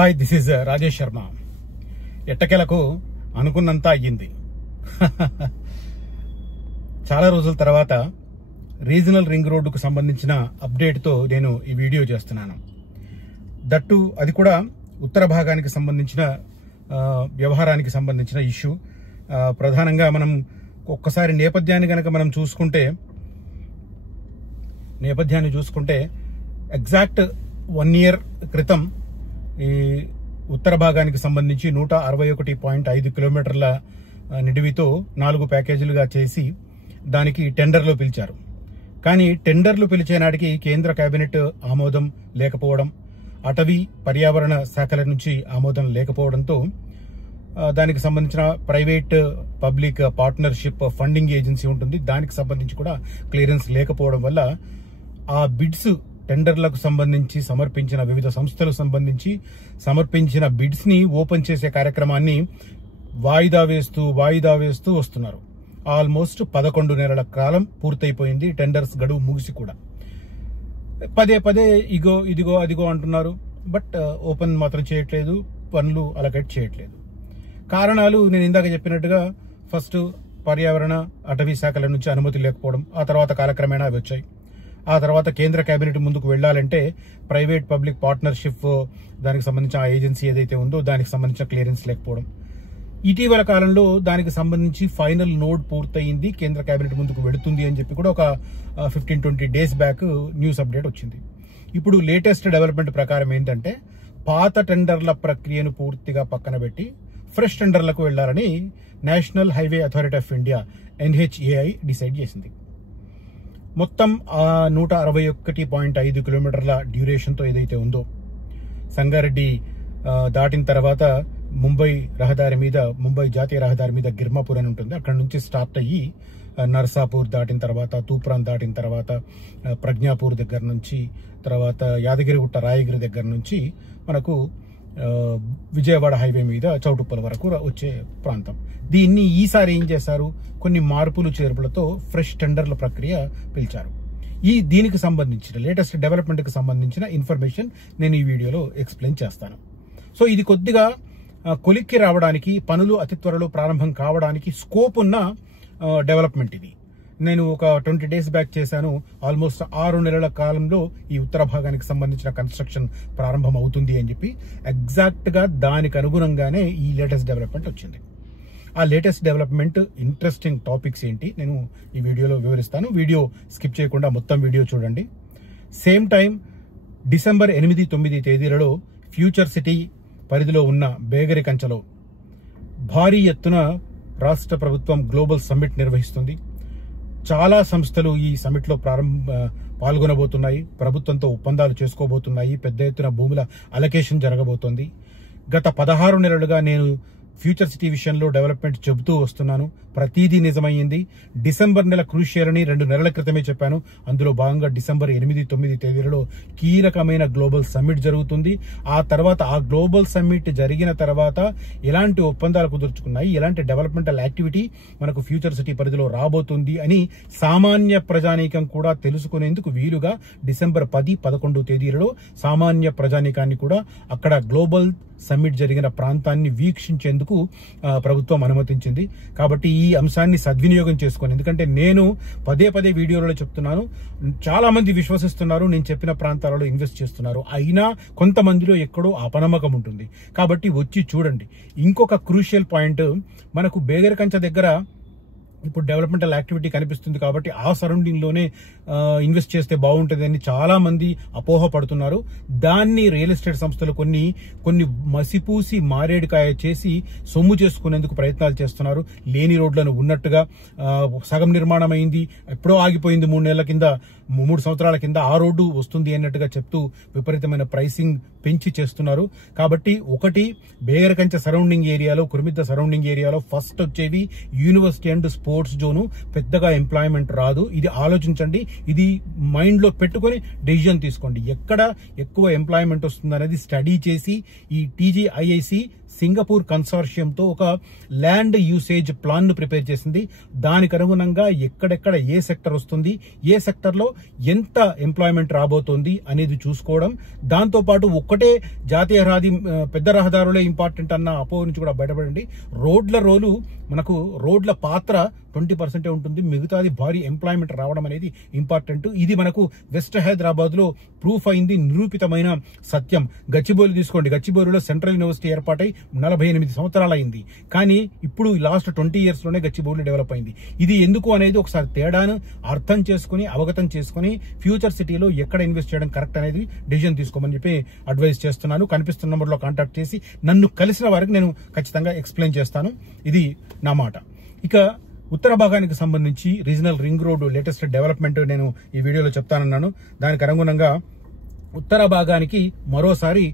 Hi, this is Rajesh Sharma. ఎట్టకేలకు అనుకున్నంత అయ్యింది. చాలా రోజుల తర్వాత రీజనల్ రింగ్ రోడ్డుకు సంబంధించిన అప్డేట్తో నేను ఈ వీడియో చేస్తున్నాను. దట్టు అది కూడా ఉత్తర భాగానికి సంబంధించిన వ్యవహారానికి సంబంధించిన ఇష్యూ. ప్రధానంగా మనం ఒక్కసారి నేపథ్యాన్ని గనక మనం చూసుకుంటే ఎగ్జాక్ట్ 1 year క్రితం ఈ ఉత్తర భాగానికి సంబంధించి 161.5 కిలోమీటర్ల నిడివితో 4 ప్యాకేజీలుగా చేసి దానికి టెండర్లు పిలిచారు. కానీ టెండర్లు పిలిచే నాటికి కేంద్ర కేబినెట్ ఆమోదం లేకపోవడం, అటవీ పర్యావరణ శాఖల నుంచి ఆమోదం లేకపోవడంతో దానికి సంబంధించిన private public partnership funding agency ఉంటుంది, దానికి సంబంధించి కూడా క్లియరెన్స్ లేకపోవడం వల్ల ఆ బిడ్స్ టెండర్లకు సంబంధించి సమర్పించిన వివిధ సంస్థలకు సంబంధించి సమర్పించిన బిడ్స్ ని ఓపెన్ చేసే కార్యక్రమాన్ని వాయిదా వేస్తూ వస్తున్నారు. ఆల్మోస్ట్ 11 నెలల కాలం పూర్తయిపోయింది. టెండర్స్ గడువు ముగిసి కూడా పదే ఇదిగో అదిగో అంటున్నారు. బట్ ఓపెన్ మాత్రం చేయట్లేదు, పనులు అలకేట్ చేయట్లేదు. కారణాలు నేను ఇందాక చెప్పినట్టుగా ఫస్ట్ పర్యావరణ అటవీ శాఖల నుంచి అనుమతి లేకపోవడం, ఆ తర్వాత కాలక్రమేణా అవి వచ్చాయి. ఆ తర్వాత కేంద్ర కేబినెట్ ముందుకు వెళ్లాలంటే ప్రైవేట్ పబ్లిక్ పార్ట్నర్షిప్ దానికి సంబంధించిన ఏజెన్సీ ఏదైతే ఉందో దానికి సంబంధించిన క్లియరెన్స్ లేకపోవడం. ఇటీవల కాలంలో దానికి సంబంధించి ఫైనల్ నోడ్ పూర్తయింది, కేంద్ర కేబినెట్ ముందుకు వెళుతుంది అని చెప్పి కూడా ఒక 15-20 days బ్యాక్ న్యూస్ అప్డేట్ వచ్చింది. ఇప్పుడు లేటెస్ట్ డెవలప్మెంట్ ప్రకారం ఏంటంటే పాత టెండర్ల ప్రక్రియను పూర్తిగా పక్కన పెట్టి ఫ్రెష్ టెండర్లకు వెళ్లాలని national highway authority of India NHAI decide చేసింది. మొత్తం 161.5 కిలోమీటర్ల డ్యూరేషన్తో ఏదైతే ఉందో, సంగారెడ్డి దాటిన తర్వాత ముంబై జాతీయ రహదారి మీద గిర్మాపూర్ అని ఉంటుంది, అక్కడ నుంచి స్టార్ట్ అయ్యి నర్సాపూర్ దాటిన తర్వాత, తూప్రాన్ దాటిన తర్వాత, ప్రజ్ఞాపూర్ దగ్గర నుంచి, తర్వాత యాదగిరిగుట్ట రాయగిరి దగ్గర నుంచి మనకు విజయవాడ హైవే మీద చౌటుప్పల్ వరకు వచ్చే ప్రాంతం. దీన్ని ఈసారి ఏం చేశారు, కొన్ని మార్పులు చేర్పులతో ఫ్రెష్ టెండర్ల ప్రక్రియ పిలిచారు. దీనికి సంబంధించిన లేటెస్ట్ డెవలప్మెంట్ కి సంబంధించిన ఇన్ఫర్మేషన్ నేను ఈ వీడియోలో ఎక్స్ప్లెయిన్ చేస్తాను. సో ఇది కొద్దిగా కొలిక్కి రావడానికి, పనులు అతి త్వరలో ప్రారంభం కావడానికి స్కోప్ ఉన్న డెవలప్మెంట్ ఇది. నేను ఒక 20 days బ్యాక్ చేశాను. ఆల్మోస్ట్ 6 నెలల కాలంలో ఈ ఉత్తర భాగానికి సంబంధించిన కన్స్ట్రక్షన్ ప్రారంభం అవుతుంది అని చెప్పి ఎగ్జాక్ట్ గా దానికి అనుగుణంగానే ఈ లేటెస్ట్ డెవలప్మెంట్ వచ్చింది. ఆ లేటెస్ట్ డెవలప్మెంట్ ఇంట్రెస్టింగ్ టాపిక్స్ ఏంటి నేను ఈ వీడియోలో వివరిస్తాను. వీడియో స్కిప్ చేయకుండా మొత్తం వీడియో చూడండి. సేమ్ టైం డిసెంబర్ 8-9 తేదీలలో ఫ్యూచర్ సిటీ పరిధిలో ఉన్న బేగరికంచలో భారీ ఎత్తున రాష్ట్ర ప్రభుత్వం గ్లోబల్ సమ్మిట్ నిర్వహిస్తుంది. చాలా సంస్థలు ఈ సమ్మిట్ లో పాల్గొనబోతున్నాయి, ప్రభుత్వంతో ఒప్పందాలు చేసుకోబోతున్నాయి, పెద్ద ఎత్తున భూముల అలొకేషన్ జరగబోతోంది. గత 16 నెలలుగా నేను ఫ్యూచర్ సిటీ విషయంలో డెవలప్మెంట్ చెబుతూ వస్తున్నాను. ప్రతిదీ నిజమయ్యింది. డిసెంబర్ నెల క్రూషియల్ అని 2 నెలల క్రితమే చెప్పాను. అందులో భాగంగా డిసెంబర్ 8-9 తేదీలలో కీలకమైన గ్లోబల్ సమ్మిట్ జరుగుతుంది. ఆ తర్వాత ఆ గ్లోబల్ సమ్మిట్ జరిగిన తర్వాత ఎలాంటి ఒప్పందాలు కుదుర్చుకున్నాయి, ఎలాంటి డెవలప్మెంటల్ యాక్టివిటీ మనకు ఫ్యూచర్ సిటీ పరిధిలో రాబోతుంది అని సామాన్య ప్రజానీకం కూడా తెలుసుకునేందుకు వీలుగా డిసెంబర్ 10-11 తేదీలలో సామాన్య ప్రజానీకాన్ని కూడా అక్కడ గ్లోబల్ సమ్మిట్ జరిగిన ప్రాంతాన్ని వీక్షించేందుకు ప్రభుత్వం అనుమతించింది. కాబట్టి ఈ అంశాన్ని సద్వినియోగం చేసుకోండి. ఎందుకంటే నేను పదే వీడియోలలో చెప్తున్నాను, చాలా మంది విశ్వసిస్తున్నారు, నేను చెప్పిన ప్రాంతాలలో ఇన్వెస్ట్ చేస్తున్నారు. అయినా కొంతమందిలో ఎక్కడో అపనమ్మకం ఉంటుంది. కాబట్టి వచ్చి చూడండి. ఇంకొక క్రూషియల్ పాయింట్, మనకు బేగరికంచ దగ్గర ఇప్పుడు డెవలప్మెంటల్ యాక్టివిటీ కనిపిస్తుంది కాబట్టి ఆ సరౌండింగ్ లోనే ఇన్వెస్ట్ చేస్తే బాగుంటుంది అని చాలా మంది అపోహ పడుతున్నారు. దాన్ని రియల్ ఎస్టేట్ సంస్థలు కొన్ని మసిపూసి మారేడుకాయ చేసి సొమ్ము చేసుకునేందుకు ప్రయత్నాలు చేస్తున్నారు. లేని రోడ్లను ఉన్నట్టుగా సగం నిర్మాణం అయింది, ఎప్పుడో ఆగిపోయింది 3 సంవత్సరాల కింద, ఆ రోడ్డు వస్తుంది అన్నట్టుగా చెప్తూ విపరీతమైన ప్రైసింగ్ పెంచి చేస్తున్నారు. కాబట్టి ఒకటి, బేగరికంచ సరౌండింగ్ ఏరియాలో, కురిమిద్ద సరౌండింగ్ ఏరియాలో ఫస్ట్ వచ్చేవి యూనివర్సిటీ అండ్ స్పోర్ట్స్ జోను. పెద్దగా ఎంప్లాయ్మెంట్ రాదు. ఇది ఆలోచించండి, ఇది మైండ్ లో పెట్టుకుని డెసిజన్ తీసుకోండి. ఎక్కడ ఎక్కువ ఎంప్లాయ్మెంట్ వస్తుంది అనేది స్టడీ చేసి ఈ TGIIC సింగపూర్ కన్సార్షియంతో ఒక ల్యాండ్ యూసేజ్ ప్లాన్ ను ప్రిపేర్ చేసింది. దానికి అనుగుణంగా ఎక్కడెక్కడ ఏ సెక్టర్ వస్తుంది, ఏ సెక్టర్ లో ఎంత ఎంప్లాయ్మెంట్ రాబోతోంది అనేది చూసుకోవడం, దాంతో పాటు ఒక్కటే జాతీయ పెద్ద రహదారులే ఇంపార్టెంట్ అన్న అపోహ నుంచి కూడా బయటపడండి. మనకు రోడ్ల పాత్ర 20% ఉంటుంది, మిగతాది భారీ ఎంప్లాయ్మెంట్ రావడం అనేది ఇంపార్టెంట్. ఇది మనకు వెస్ట్ హైదరాబాద్ లో ప్రూఫ్ అయింది, నిరూపితమైన సత్యం. గచ్చిబౌలి తీసుకోండి, గచ్చిబౌలిలో సెంట్రల్ యూనివర్సిటీ ఏర్పాటై 48 సంవత్సరాలు అయింది, కానీ ఇప్పుడు లాస్ట్ 20 years లోనే గచ్చిబౌలి డెవలప్ అయింది. ఇది ఎందుకు అనేది ఒకసారి తేడాను అర్థం చేసుకుని, అవగతం చేసుకుని ఫ్యూచర్ సిటీలో ఎక్కడ ఇన్వెస్ట్ చేయడం కరెక్ట్ అనేది డిసిజన్ తీసుకోమని చెప్పి అడ్వైస్ చేస్తున్నాను. కనిపిస్తున్న నంబర్లో కాంటాక్ట్ చేసి నన్ను కలిసిన వారికి నేను ఖచ్చితంగా ఎక్స్ప్లెయిన్ చేస్తాను. ఇది నా మాట. ఇక ఉత్తర భాగానికి సంబంధించి regional ring road latest development నేను ఈ వీడియోలో చెప్తానన్నాను. దానికి అనుగుణంగా ఉత్తర భాగానికి మరోసారి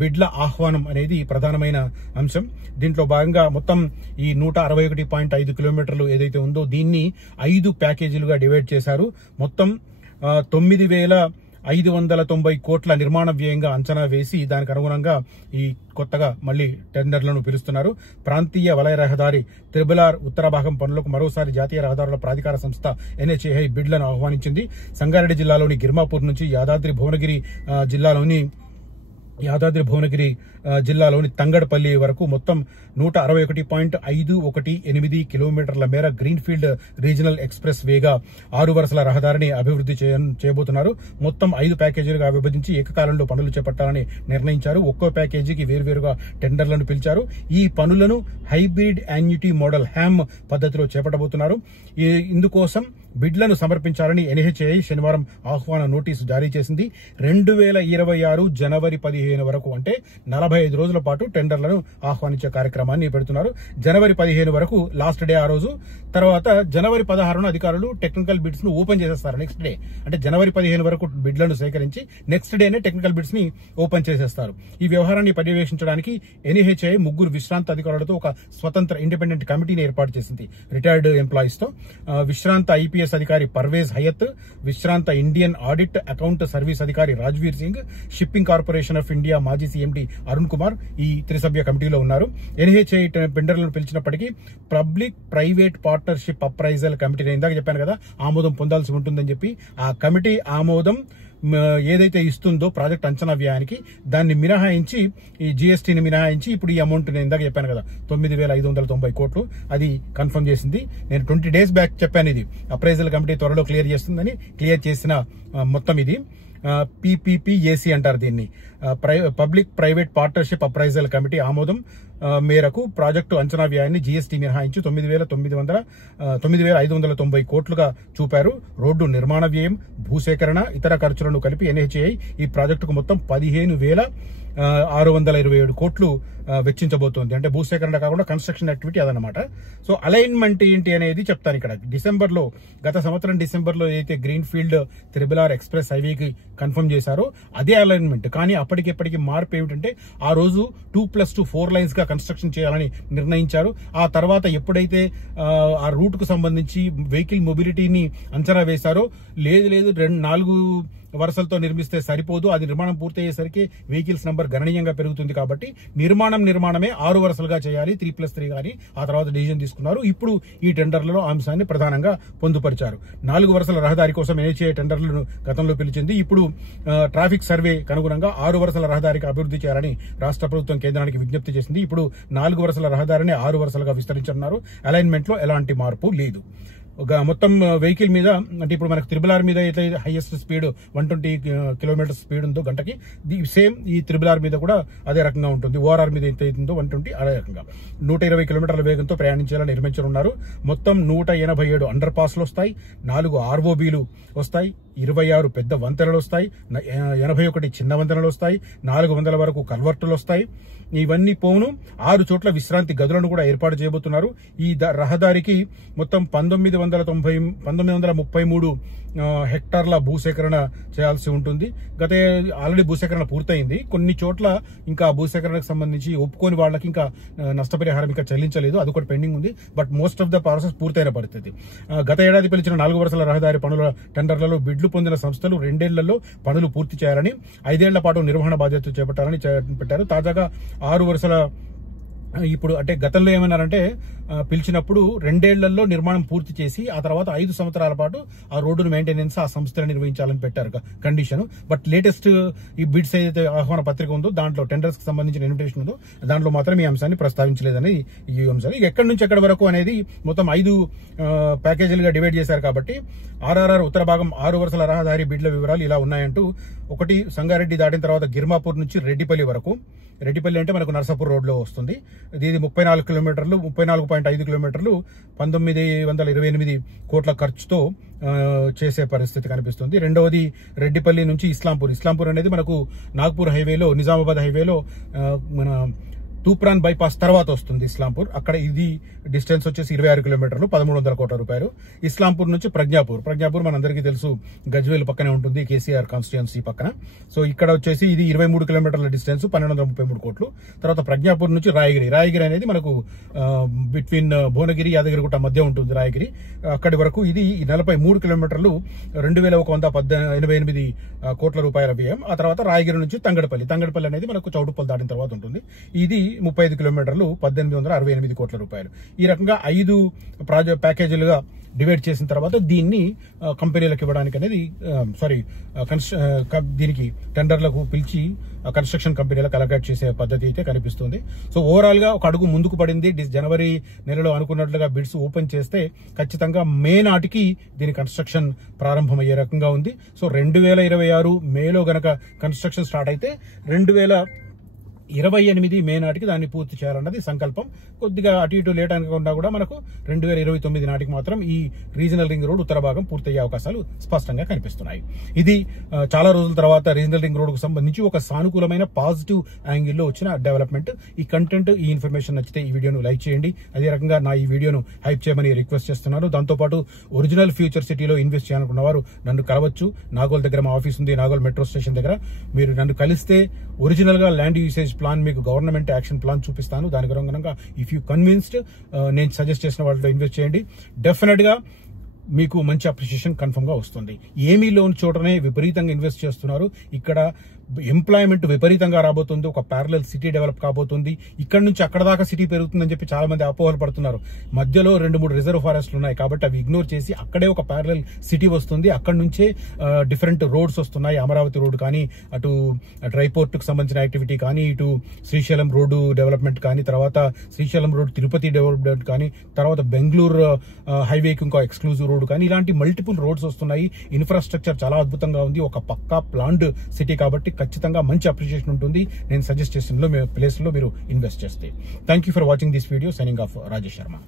బిడ్ల ఆహ్వానం అనేది ప్రధానమైన అంశం. దీంట్లో భాగంగా మొత్తం ఈ 161.5 కిలోమీటర్లు ఏదైతే ఉందో దీన్ని 5 ప్యాకేజీలుగా డివైడ్ చేశారు. మొత్తం 9,590 కోట్ల నిర్మాణ వ్యయంగా అంచనా వేసి దానికి అనుగుణంగా ఈ కొత్తగా మళ్లీ టెండర్లను పిలుస్తున్నారు. ప్రాంతీయ వలయ రహదారి త్రిబుల్-ఆర్ ఉత్తర భాగం పనులకు మరోసారి జాతీయ రహదారుల ప్రాధికార సంస్థ NHAI బిడ్లను ఆహ్వానించింది. సంగారెడ్డి జిల్లాలోని గిర్మాపూర్ నుంచి యాదాద్రి భువనగిరి జిల్లాలోని తంగడపల్లి వరకు మొత్తం 161.518 కిలోమీటర్ల మేర గ్రీన్ఫీల్డ్ రీజనల్ ఎక్స్ప్రెస్ వేగా 6 వరుసల రహదారిని అభివృద్ధి చేయబోతున్నారు. మొత్తం 5 ప్యాకేజీలుగా విభజించి ఏకకాలంలో పనులు చేపట్టాలని నిర్ణయించారు. ఒక్కో ప్యాకేజీకి వేర్వేరుగా టెండర్లను పిలిచారు. ఈ పనులను హైబ్రిడ్ యాన్యుటీ మోడల్ హ్యామ్ పద్ధతిలో చేపట్టబోతున్నారు. ఇందుకోసం బిడ్లను సమర్పించాలని NHAI శనివారం ఆహ్వాన నోటీసు జారీ చేసింది. 2026 జనవరి 15 వరకు అంటే 45 రోజుల పాటు టెండర్లను ఆహ్వానించే కార్యక్రమాన్ని పెడుతున్నారు. జనవరి 15 వరకు లాస్ట్ డే ఆ రోజు. తర్వాత జనవరి 16న అధికారులు టెక్నికల్ బిడ్స్ ను ఓపెన్ చేసేస్తారు. నెక్స్ట్ డే అంటే జనవరి 15 వరకు బిడ్లను సేకరించి నెక్స్ట్ డేనే టెక్నికల్ బిడ్స్ ని ఓపెన్ చేసేస్తారు. ఈ వ్యవహారాన్ని పర్యవేక్షించడానికి NHAI 3 విశ్రాంత అధికారులతో ఒక స్వతంత్ర ఇండిపెండెంట్ కమిటీని ఏర్పాటు చేసింది. రిటైర్డ్ ఎంప్లాయీస్ తో విశ్రాంత IPS అధికారి పర్వేజ్ హయత్, విశ్రాంత ఇండియన్ ఆడిట్ అకౌంట్ సర్వీస్ అధికారి Rajveer Singh, shipping corporation of India మాజీ CMD అరుణ్ కుమార్ ఈ త్రిసభ్య కమిటీలో ఉన్నారు. NHAI టెండర్లను పిలిచినప్పటికీ public private partnership appraisal committee, నేను ఇందాక చెప్పాను కదా ఆమోదం పొందాల్సి ఉంటుందని చెప్పి, ఆ కమిటీ ఆమోదం ఏదైతే ఇస్తుందో ప్రాజెక్ట్ అంచనా వ్యయానికి దాన్ని మినహాయించి, ఈ GSTని మినహాయించి ఇప్పుడు ఈ అమౌంట్ నేను ఇందాక చెప్పాను కదా 9,590 కోట్లు అది కన్ఫర్మ్ చేసింది. నేను 20 days బ్యాక్ చెప్పాను ఇది అప్రైజల్ కమిటీ త్వరలో క్లియర్ చేస్తుందని. క్లియర్ చేసిన మొత్తం ఇది PPPAC అంటారు దీన్ని, public private partnership appraisal committee ఆమోదం మేరకు ప్రాజెక్టు అంచనా వ్యయాన్ని GST మినహాయించి 9,590 కోట్లుగా చూపారు. రోడ్డు నిర్మాణ వ్యయం, భూసేకరణ, ఇతర ఖర్చులను కలిపి NHAI ఈ ప్రాజెక్టుకు మొత్తం 15,627 కోట్లు వెచ్చించబోతోంది. అంటే భూసేకరణ కాకుండా కన్స్ట్రక్షన్ యాక్టివిటీ అదనమాట. సో అలైన్మెంట్ ఏంటి అనేది చెప్తాను ఇక్కడ. గత సంవత్సరం డిసెంబర్లో ఏదైతే గ్రీన్ ఫీల్డ్ త్రిబుల్-ఆర్ ఎక్స్ప్రెస్ హైవేకి కన్ఫర్మ్ చేశారో అదే అలైన్మెంట్. కానీ అప్పటికెప్పటికి మార్పు ఏమిటంటే ఆ రోజు 2+2 4 లైన్స్ గా కన్స్ట్రక్షన్ చేయాలని నిర్ణయించారు. ఆ తర్వాత ఎప్పుడైతే ఆ రూట్ కు సంబంధించి వెహికల్ మొబిలిటీని అంచనా వేశారో, లేదు 4 వరుసలతో నిర్మిస్తే సరిపోదు, అది నిర్మాణం పూర్తయ్యేసరికి వెహికల్స్ నంబర్ గణనీయంగా పెరుగుతుంది కాబట్టి నిర్మాణమే 6 వరుసలుగా చేయాలి, 3+3 కానీ ఆ తర్వాత డిసిజన్ తీసుకున్నారు. ఇప్పుడు ఈ టెండర్లలో అంశాన్ని ప్రధానంగా పొందుపరిచారు. 4 వరుసల రహదారి కోసం NHAI టెండర్లను గతంలో పిలిచింది. ఇప్పుడు ట్రాఫిక్ సర్వే అనుగుణంగా 6 వరుసల రహదారికి అభివృద్ధి చేయాలని రాష్ట్ర ప్రభుత్వం కేంద్రానికి విజ్ఞప్తి చేసింది. ఇప్పుడు 4 వరుసల రహదారిని 6 వరుసలుగా విస్తరించనున్నారు. అలైన్మెంట్ లో ఎలాంటి మార్పు లేదు. మొత్తం వెహికల్ మీద అంటే ఇప్పుడు మనకు త్రిబుల్-ఆర్ మీద అయితే హైయెస్ట్ స్పీడ్ 120 కిలోమీటర్ స్పీడ్ ఉందో గంటకి, సేమ్ ఈ త్రిబుల్-ఆర్ మీద కూడా అదే రకంగా ఉంటుంది. ORR మీద ఎంత అవుతుందో 120 అదే రకంగా 120 కిలోమీటర్ల వేగంతో ప్రయాణించేలా నిర్మించనున్నారు. మొత్తం 187 అండర్ పాస్లు వస్తాయి, 4 ROBలు వస్తాయి, 26 పెద్ద వంతెనలు వస్తాయి, 81 చిన్న వంతెనలు వస్తాయి, 400 వరకు కన్వర్టులు వస్తాయి. ఇవన్నీ పోను 6 చోట్ల విశ్రాంతి గదులను కూడా ఏర్పాటు చేయబోతున్నారు. ఈ రహదారికి మొత్తం 1933 హెక్టార్ల భూసేకరణ చేయాల్సి ఉంటుంది. ఆల్రెడీ భూసేకరణ పూర్తయింది. కొన్ని చోట్ల ఇంకా భూసేకరణకు సంబంధించి ఒప్పుకోని వాళ్ళకి ఇంకా నష్టపరిహారం ఇంకా చెల్లించలేదు, అది కూడా పెండింగ్ ఉంది. But most of the process పూర్తయిన పరిస్థితి. గత ఏడాది పిలిచిన 4 వరుసల రహదారి పనుల టెండర్లలో బిడ్లు పొందిన సంస్థలు 2 ఏళ్లలో పనులు పూర్తి చేయాలని, 5 ఏళ్ల పాటు నిర్వహణ బాధ్యతలు చేపట్టాలని పెట్టారు. తాజాగా 6 వరుసల ఇప్పుడు అంటే గతంలో ఏమన్నారంటే పిలిచినప్పుడు 2 ఏళ్లలో నిర్మాణం పూర్తి చేసి ఆ తర్వాత 5 సంవత్సరాల పాటు ఆ రోడ్డును మెయింటెనెన్స్ ఆ సంస్థలు నిర్వహించాలని పెట్టారు కండిషన్. బట్ లేటెస్ట్ ఈ బిడ్స్ ఏదైతే ఆహ్వాన పత్రిక ఉందో దాంట్లో టెండర్స్ కి సంబంధించిన ఇన్విటేషన్ ఉందో దాంట్లో మాత్రం ఈ అంశాన్ని ప్రస్తావించలేదని ఈ అంశాలు ఎక్కడి నుంచి ఎక్కడి వరకు అనేది మొత్తం 5 ప్యాకేజీలుగా డివైడ్ చేశారు. కాబట్టి ఆర్ఆర్ఆర్ ఉత్తర భాగం 6 వరుసల రహదారి బిడ్ల వివరాలు ఇలా ఉన్నాయంటూ, ఒకటి సంగారెడ్డి దాటిన తర్వాత గిర్మాపూర్ నుంచి రెడ్డిపల్లి వరకు. రెడ్డిపల్లి అంటే మనకు నర్సాపూర్ రోడ్ లో వస్తుంది. ఇది 34 కిలోమీటర్లు, 34.5 కిలోమీటర్లు 1928 కోట్ల ఖర్చుతో చేసే పరిస్థితి కనిపిస్తుంది. రెండవది రెడ్డిపల్లి నుంచి ఇస్లాంపూర్ అనేది మనకు నాగ్పూర్ హైవేలో, నిజామాబాద్ హైవేలో మన తూప్రాన్ బైపాస్ తర్వాత వస్తుంది ఇస్లాంపూర్. అక్కడ ఇది డిస్టెన్స్ వచ్చేసి 26 కిలోమీటర్లు, 1300 కోట్ల రూపాయలు. ఇస్లాంపూర్ నుంచి ప్రజ్ఞాపూర్ మనందరికీ తెలుసు గజ్వేల్ పక్కనే ఉంటుంది, కేసీఆర్ కాన్స్టిట్యుయెన్సీ పక్కన. సో ఇక్కడ వచ్చేసి ఇది 23 కిలోమీటర్ల డిస్టెన్స్, 1233 కోట్లు. తర్వాత ప్రజ్ఞాపూర్ నుంచి రాయగిరి అనేది మనకు బిట్వీన్ భువనగిరి యాదగిరిగుట్ట మధ్య ఉంటుంది రాయగిరి. అక్కడి వరకు ఇది 43 కిలోమీటర్లు, 2188 కోట్ల రూపాయల వ్యయం. ఆ తర్వాత రాయగిరి నుంచి తంగడపల్లి అనేది మనకు చౌటుప్పల్ దాటిన తర్వాత ఉంటుంది. ఇది 35 కిలోమీటర్లు, 1868 కోట్ల రూపాయలు. ఈ రకంగా 5 ప్యాకేజీలుగా డివైడ్ చేసిన తర్వాత దీన్ని కంపెనీలకు ఇవ్వడానికి అనేది దీనికి టెండర్లకు పిలిచి కన్స్ట్రక్షన్ కంపెనీలకు అలకేట్ చేసే పద్ధతి అయితే కనిపిస్తుంది. సో ఓవరాల్ గా ఒక అడుగు ముందుకు పడింది. జనవరి నెలలో అనుకున్నట్లుగా బిడ్స్ ఓపెన్ చేస్తే ఖచ్చితంగా మే నాటికి దీని కన్స్ట్రక్షన్ ప్రారంభమయ్యే రకంగా ఉంది. సో 2026 మేలో గనక కన్స్ట్రక్షన్ స్టార్ట్ అయితే 2028 మే నాటికి దాన్ని పూర్తి చేయాలన్నది సంకల్పం. కొద్దిగా అటు ఇటు లేట్ అనుకున్నా కూడా మనకు 2029 నాటికి మాత్రం ఈ రీజనల్ రింగ్ రోడ్ ఉత్తర భాగం పూర్తయ్యే అవకాశాలు స్పష్టంగా కనిపిస్తున్నాయి. ఇది చాలా రోజుల తర్వాత రీజనల్ రింగ్ రోడ్ కు సంబంధించి ఒక సానుకూలమైన పాజిటివ్ యాంగిల్లో వచ్చిన డెవలప్మెంట్. ఈ కంటెంట్, ఈ ఇన్ఫర్మేషన్ నచ్చితే ఈ వీడియోను లైక్ చేయండి. అదే రకంగా నా ఈ వీడియోను హైప్ చేయమని రిక్వెస్ట్ చేస్తున్నాను. దాంతోపాటు ఒరిజినల్ ఫ్యూచర్ సిటీలో ఇన్వెస్ట్ చేయాలనుకున్న వారు నన్ను కలవచ్చు. నాగోల్ దగ్గర మా ఆఫీస్ ఉంది, నాగోల్ మెట్రో స్టేషన్ దగ్గర. మీరు నన్ను కలిస్తే ఒరిజినల్ గా ల్యాండ్ యూసేజ్ ప్లాన్, మీకు గవర్నమెంట్ యాక్షన్ ప్లాన్ చూపిస్తాను. దానికి అనుగుణంగా ఇఫ్ యూ కన్విన్స్డ్ నేను సజెస్ట్ చేసిన వాటిలో ఇన్వెస్ట్ చేయండి. డెఫినెట్ గా మీకు మంచి అప్రిషియేషన్ కన్ఫర్మ్ గా వస్తుంది. ఏమీ లోన్ చోటనే విపరీతంగా ఇన్వెస్ట్ చేస్తున్నారు. ఇక్కడ ఎంప్లాయ్మెంట్ విపరీతంగా రాబోతుంది. ఒక ప్యారలల్ సిటీ డెవలప్ కాబోతుంది. ఇక్కడ నుంచి అక్కడ దాకా సిటీ పెరుగుతుందని చెప్పి చాలా మంది అపోహలు పడుతున్నారు. మధ్యలో 2-3 రిజర్వ్ ఫారెస్ట్లు ఉన్నాయి కాబట్టి అవి ఇగ్నోర్ చేసి అక్కడే ఒక ప్యారలల్ సిటీ వస్తుంది. అక్కడ నుంచే డిఫరెంట్ రోడ్స్ వస్తున్నాయి. అమరావతి రోడ్డు కానీ, అటు డ్రైపోర్ట్ కు సంబంధించిన యాక్టివిటీ కానీ, ఇటు శ్రీశైలం రోడ్డు డెవలప్మెంట్ కానీ, తర్వాత శ్రీశైలం రోడ్ తిరుపతి డెవలప్మెంట్ కానీ, తర్వాత బెంగళూరు హైవేకి ఇంకో ఎక్స్క్లూజివ్ రోడ్డు కానీ, ఇలాంటి మల్టిపుల్ రోడ్స్ వస్తున్నాయి. ఇన్ఫ్రాస్ట్రక్చర్ చాలా అద్భుతంగా ఉంది. ఒక పక్కా ప్లాన్డ్ సిటీ కాబట్టి ఖచ్చితంగా మంచి అప్రిషియేషన్ ఉంటుంది. నేను సజెస్ట్ చేసిన ప్లేస్ లో మీరు ఇన్వెస్ట్ చేస్తే. Thank you for watching this video. Signing off Rajesh Sharma.